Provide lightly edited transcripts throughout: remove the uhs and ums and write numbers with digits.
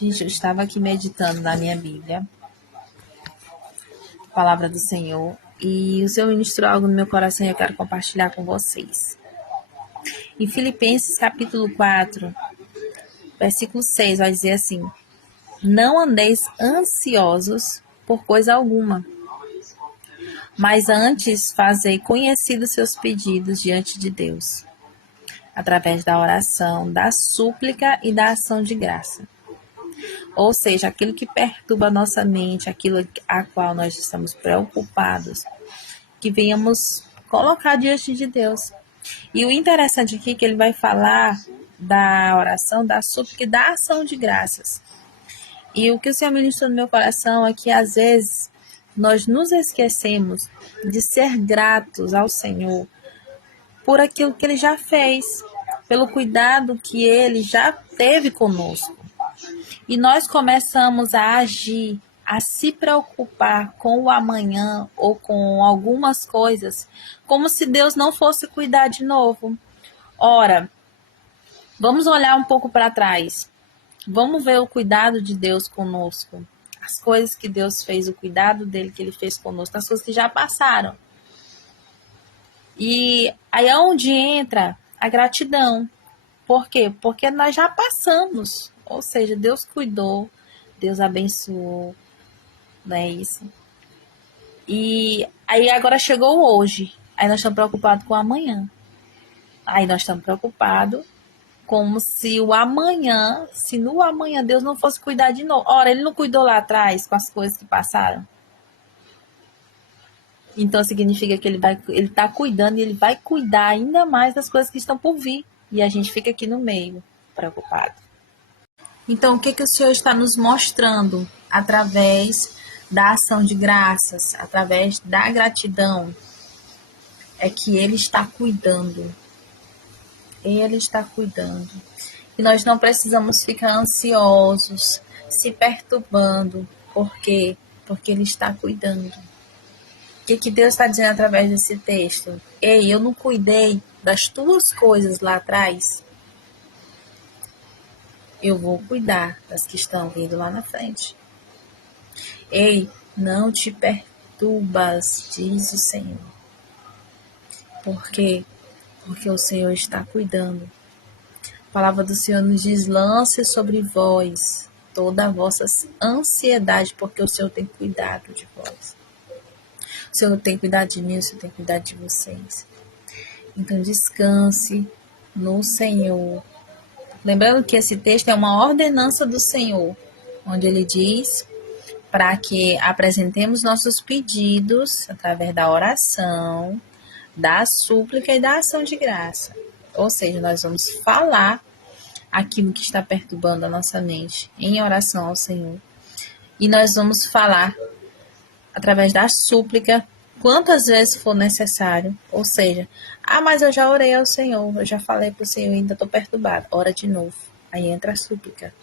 Gente, eu estava aqui meditando na minha Bíblia, a palavra do Senhor, e o Senhor ministrou algo no meu coração e eu quero compartilhar com vocês. Em Filipenses capítulo 4, versículo 6, vai dizer assim: Não andeis ansiosos por coisa alguma, mas antes fazei conhecidos seus pedidos diante de Deus, através da oração, da súplica e da ação de graça. Ou seja, aquilo que perturba a nossa mente, aquilo a qual nós estamos preocupados, que venhamos colocar diante de Deus. E o interessante aqui é que ele vai falar da oração, da súplica e da ação de graças. E o que o Senhor ministrou no meu coração é que às vezes nós nos esquecemos de ser gratos ao Senhor por aquilo que Ele já fez, pelo cuidado que Ele já teve conosco. E nós começamos a agir, a se preocupar com o amanhã ou com algumas coisas, como se Deus não fosse cuidar de novo. Ora, vamos olhar um pouco para trás. Vamos ver o cuidado de Deus conosco. As coisas que Deus fez, o cuidado dele que ele fez conosco, as coisas que já passaram. E aí é onde entra a gratidão. Por quê? Porque nós já passamos. Ou seja, Deus cuidou, Deus abençoou, não é isso? E aí agora chegou hoje. Aí nós estamos preocupados com o amanhã. Aí nós estamos preocupados como se o amanhã, se no amanhã Deus não fosse cuidar de novo. Ora, Ele não cuidou lá atrás com as coisas que passaram. Então significa que Ele está cuidando e Ele vai cuidar ainda mais das coisas que estão por vir. E a gente fica aqui no meio, preocupado. Então, o que o Senhor está nos mostrando através da ação de graças, através da gratidão? É que Ele está cuidando. Ele está cuidando. E nós não precisamos ficar ansiosos, se perturbando. Por quê? Porque Ele está cuidando. O que Deus está dizendo através desse texto? Ei, eu não cuidei das tuas coisas lá atrás. Eu vou cuidar das que estão vindo lá na frente. Ei, não te perturbas, diz o Senhor. Por quê? Porque o Senhor está cuidando. A palavra do Senhor nos diz: lance sobre vós toda a vossa ansiedade, porque o Senhor tem cuidado de vós. O Senhor tem cuidado de mim, o Senhor tem cuidado de vocês. Então descanse no Senhor. Lembrando que esse texto é uma ordenança do Senhor, onde Ele diz para que apresentemos nossos pedidos através da oração, da súplica e da ação de graça. Ou seja, nós vamos falar aquilo que está perturbando a nossa mente em oração ao Senhor. E nós vamos falar através da súplica quantas vezes for necessário. Ou seja, mas eu já orei ao Senhor, eu já falei para o Senhor, ainda estou perturbado. Ora de novo. Aí entra a súplica.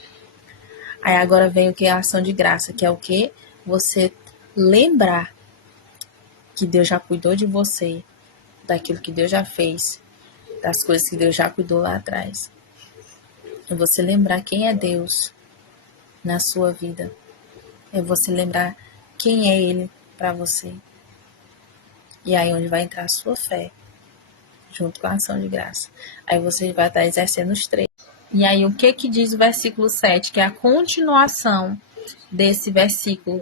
Aí agora vem o que é a ação de graça, que é o que? Você lembrar que Deus já cuidou de você, daquilo que Deus já fez, das coisas que Deus já cuidou lá atrás. É você lembrar quem é Deus na sua vida. É você lembrar quem é Ele para você. E aí onde vai entrar a sua fé, junto com a ação de graça. Aí você vai estar exercendo os três. E aí o que diz o versículo 7, que é a continuação desse versículo?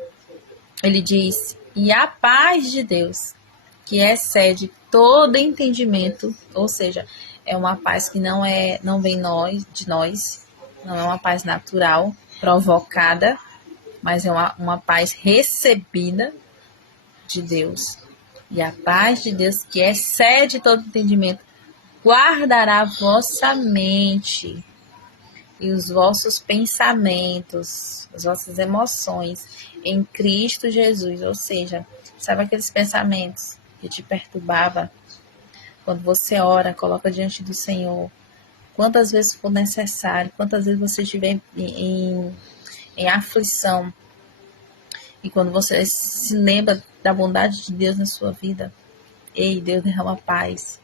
Ele diz: e a paz de Deus, que excede todo entendimento, ou seja, é uma paz que não vem de nós, não é uma paz natural, provocada, mas é uma paz recebida de Deus. E a paz de Deus, que excede todo entendimento, guardará a vossa mente e os vossos pensamentos, as vossas emoções em Cristo Jesus. Ou seja, sabe aqueles pensamentos que te perturbava? Quando você ora, coloca diante do Senhor, quantas vezes for necessário, quantas vezes você estiver em aflição, e quando você se lembra da bondade de Deus na sua vida, ei, Deus derrama paz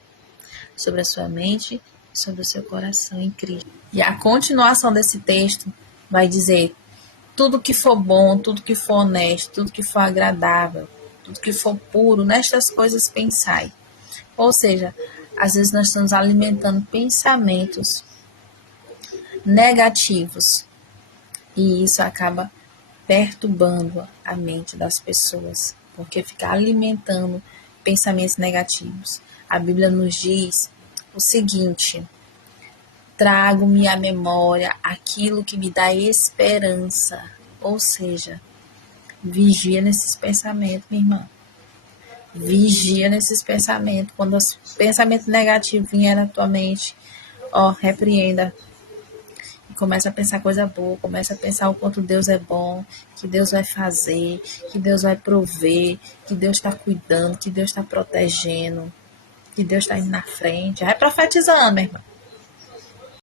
sobre a sua mente, sobre o seu coração em Cristo. E a continuação desse texto vai dizer: Tudo que for bom, tudo que for honesto, tudo que for agradável, tudo que for puro, nestas coisas pensai. Ou seja, às vezes nós estamos alimentando pensamentos negativos e isso acaba perturbando a mente das pessoas, porque fica alimentando pensamentos negativos. A Bíblia nos diz o seguinte: trago-me à memória aquilo que me dá esperança. Ou seja, vigia nesses pensamentos, minha irmã. Vigia nesses pensamentos. Quando os pensamentos negativos vierem na tua mente, repreenda. E começa a pensar coisa boa, começa a pensar o quanto Deus é bom, que Deus vai fazer, que Deus vai prover, que Deus está cuidando, que Deus está protegendo, que Deus está indo na frente. Vai profetizando, minha irmã.